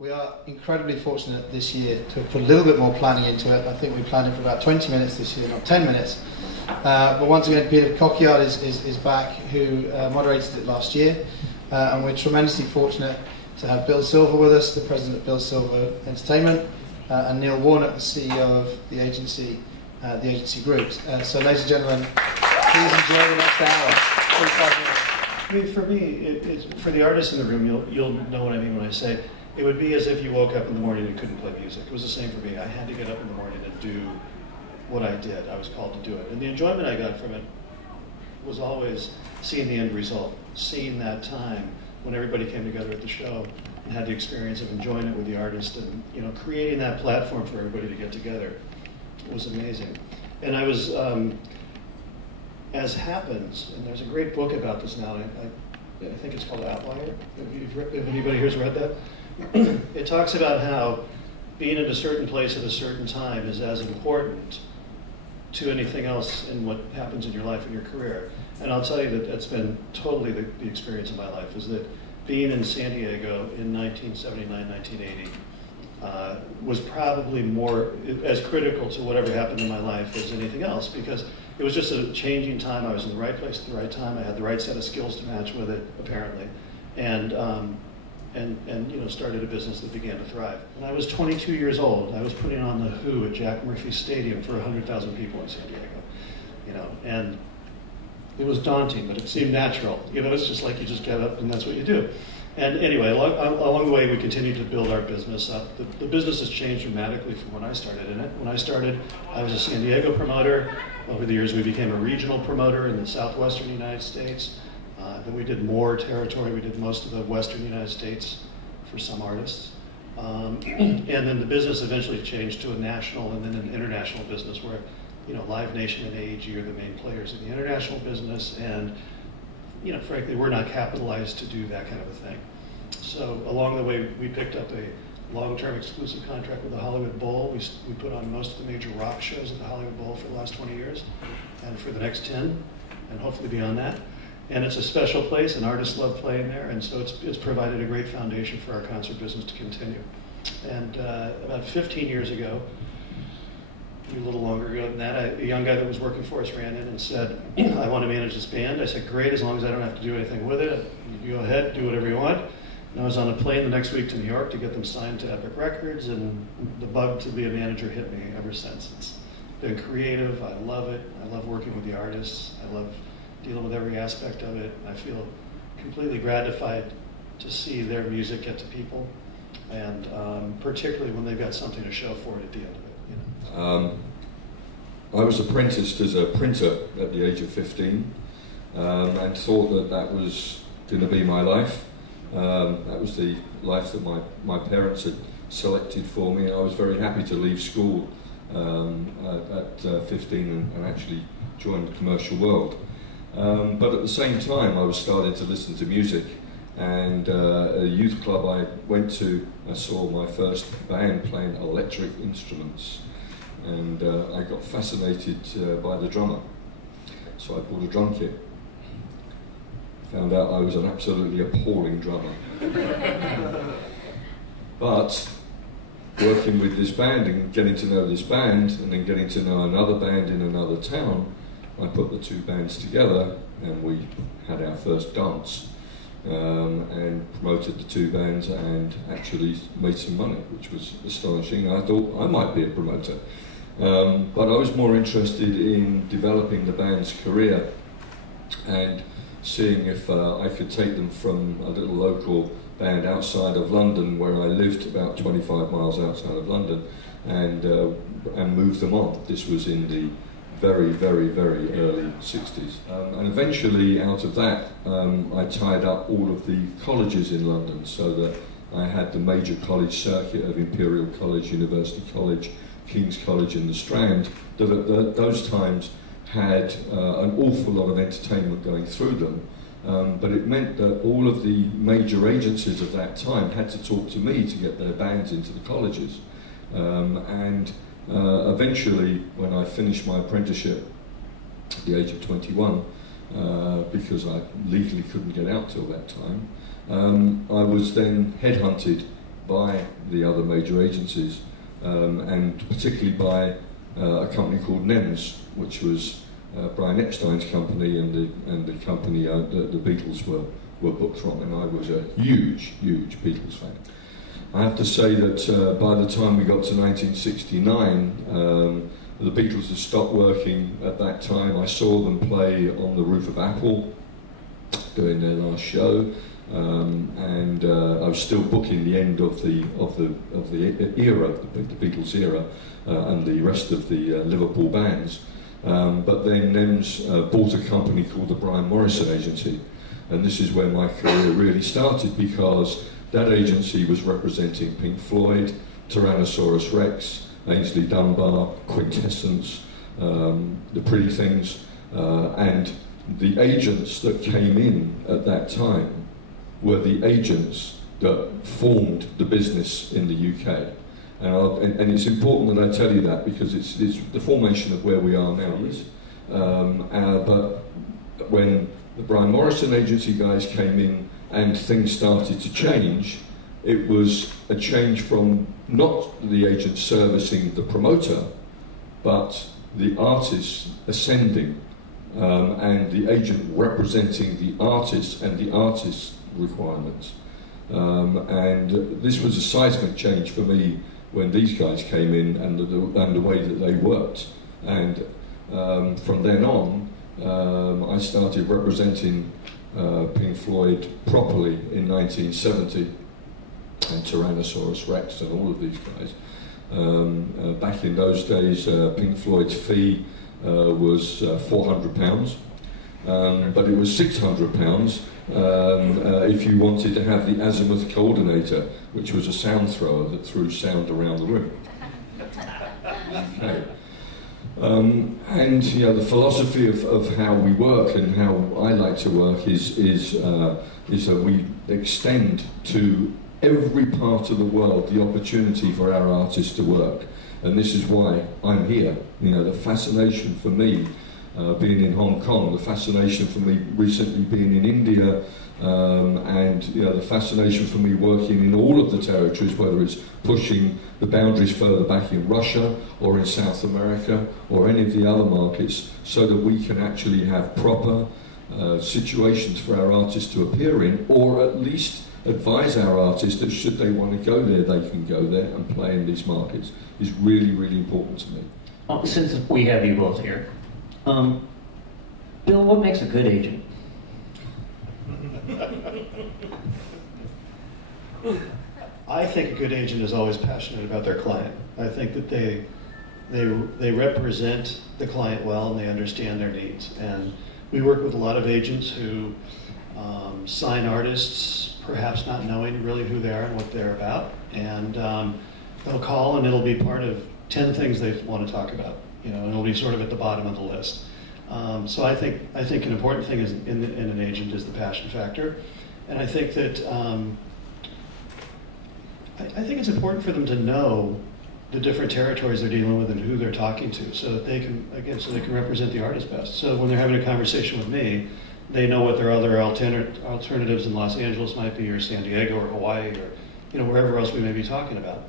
We are incredibly fortunate this year to have put a little bit more planning into it. I think we planned it for about 20 minutes this year, not 10 minutes. But once again, Peter Coquillard is back, who moderated it last year. And we're tremendously fortunate to have Bill Silver with us, the president of Bill Silver Entertainment, and Neil Warnock, the CEO of the agency groups. So ladies and gentlemen, please enjoy the next hour. I mean, for me, for the artists in the room, you'll know what I mean when I say it would be as if you woke up in the morning and couldn't play music. It was the same for me. I had to get up in the morning and do what I did. I was called to do it. And the enjoyment I got from it was always seeing the end result, seeing that time when everybody came together at the show and had the experience of enjoying it with the artist and, you know, creating that platform for everybody to get together. It was amazing. And I was, as happens, and there's a great book about this now, I think it's called Outlier. If anybody here's read that? It talks about how being in a certain place at a certain time is as important to anything else in what happens in your life and your career. And I'll tell you that that's been totally the experience of my life, is that being in San Diego in 1979, 1980 was probably more as critical to whatever happened in my life as anything else, because it was just a changing time. I was in the right place at the right time. I had the right set of skills to match with it, apparently, and you know, started a business that began to thrive. When I was 22 years old, I was putting on the Who at Jack Murphy Stadium for 100,000 people in San Diego, you know, and it was daunting, but it seemed natural. You know, it's just like you just get up and that's what you do. And anyway, along the way, we continued to build our business up. The business has changed dramatically from when I started in it. When I started, I was a San Diego promoter. Over the years, we became a regional promoter in the southwestern United States. Then we did more territory. We did most of the western United States for some artists. And then the business eventually changed to a national and then an international business where, you know, Live Nation and AEG are the main players in the international business, and, you know, frankly, we're not capitalized to do that kind of a thing. So along the way, we picked up a long-term exclusive contract with the Hollywood Bowl. We put on most of the major rock shows at the Hollywood Bowl for the last 20 years, and for the next 10, and hopefully beyond that. And it's a special place, and artists love playing there, and so it's provided a great foundation for our concert business to continue. And about 15 years ago, a little longer ago than that, a young guy that was working for us ran in and said, I want to manage this band. I said, great, as long as I don't have to do anything with it. You go ahead, do whatever you want. And I was on a plane the next week to New York to get them signed to Epic Records, and the bug to be a manager hit me ever since. It's been creative. I love it. I love working with the artists. I love dealing with every aspect of it. I feel completely gratified to see their music get to people, and particularly when they've got something to show for it at the end of it. You know? I was apprenticed as a printer at the age of 15, and thought that was going to be my life. That was the life that my parents had selected for me. I was very happy to leave school at 15 and actually join the commercial world. But at the same time, I was starting to listen to music, and a youth club I went to, I saw my first band playing electric instruments, and I got fascinated by the drummer. So I bought a drum kit. Found out I was an absolutely appalling drummer. But working with this band and getting to know this band, and then getting to know another band in another town, I put the two bands together and we had our first dance, and promoted the two bands and actually made some money, which was astonishing. I thought I might be a promoter. But I was more interested in developing the band's career and seeing if I could take them from a little local band outside of London, where I lived about 25 miles outside of London, and move them on. This was in the very, very, very early 60s. And eventually, out of that, I tied up all of the colleges in London, so that I had the major college circuit of Imperial College, University College, King's College in the Strand, that at those times had an awful lot of entertainment going through them. But it meant that all of the major agencies of that time had to talk to me to get their bands into the colleges. Eventually, when I finished my apprenticeship at the age of 21, because I legally couldn't get out till that time, I was then headhunted by the other major agencies, and particularly by a company called NEMS, which was Brian Epstein's company, and the company the Beatles were booked from, and I was a huge Beatles fan. I have to say that by the time we got to 1969, the Beatles had stopped working at that time. I saw them play on the roof of Apple, doing their last show, and I was still booking the end of the era, the Beatles era, and the rest of the Liverpool bands. But then NEMS bought a company called the Brian Morrison Agency, and this is where my career really started, because that agency was representing Pink Floyd, Tyrannosaurus Rex, Ainsley Dunbar, Quintessence, The Pretty Things, and the agents that came in at that time were the agents that formed the business in the UK. And it's important that I tell you that, because it's the formation of where we are now. But when the Brian Morrison Agency guys came in and things started to change, it was a change from not the agent servicing the promoter, but the artist ascending, and the agent representing the artist and the artist's requirements. And this was a seismic change for me when these guys came in, and the way that they worked. And from then on, I started representing Pink Floyd properly in 1970, and Tyrannosaurus Rex and all of these guys. Back in those days, Pink Floyd's fee was £400, but it was £600 if you wanted to have the azimuth coordinator, which was a sound thrower that threw sound around the room. Okay. And the philosophy of how we work and how I like to work is that we extend to every part of the world the opportunity for our artists to work. And this is why I'm here. The fascination for me being in Hong Kong, the fascination for me recently being in India, and the fascination for me working in all of the territories, whether it's pushing the boundaries further back in Russia or in South America or any of the other markets, so that we can actually have proper situations for our artists to appear in, or at least advise our artists that should they want to go there, they can go there and play in these markets, is really, really important to me. Since we have you both here, Bill, what makes a good agent? I think a good agent is always passionate about their client. I think that they represent the client well, and they understand their needs. And we work with a lot of agents who sign artists perhaps not knowing really who they are and what they're about, and they'll call and it'll be part of 10 things they want to talk about, and it'll be sort of at the bottom of the list. So I think an important thing is in an agent is the passion factor, and I think that I think it's important for them to know the different territories they're dealing with and who they're talking to, so that they can represent the artist best. So when they're having a conversation with me, they know what their other alternatives in Los Angeles might be, or San Diego, or Hawaii, or wherever else we may be talking about,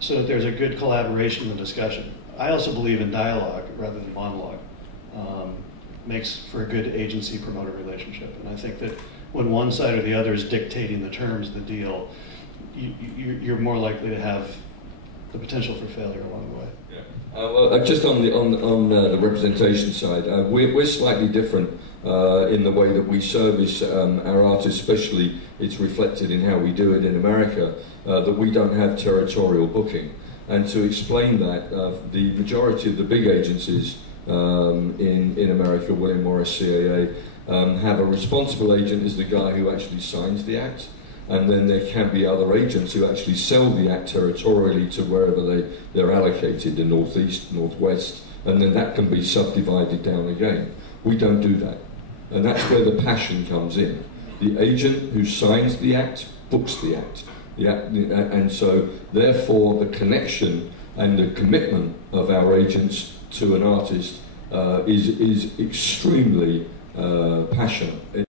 so that there's a good collaboration and discussion. I also believe in dialogue rather than monologue. Makes for a good agency-promoter relationship, and I think that when one side or the other is dictating the terms of the deal, you're more likely to have the potential for failure along the way. Yeah. Well, just on the representation side, we're slightly different in the way that we service our artists, especially it's reflected in how we do it in America, that we don't have territorial booking. And to explain that, the majority of the big agencies in America, William Morris, CAA, have a responsible agent is the guy who actually signs the act, and then there can be other agents who actually sell the act territorially to wherever they're allocated, the northeast, northwest, and then that can be subdivided down again. We don't do that, and that's where the passion comes in. The agent who signs the act books the act. And so therefore the connection and the commitment of our agents to an artist is extremely passionate.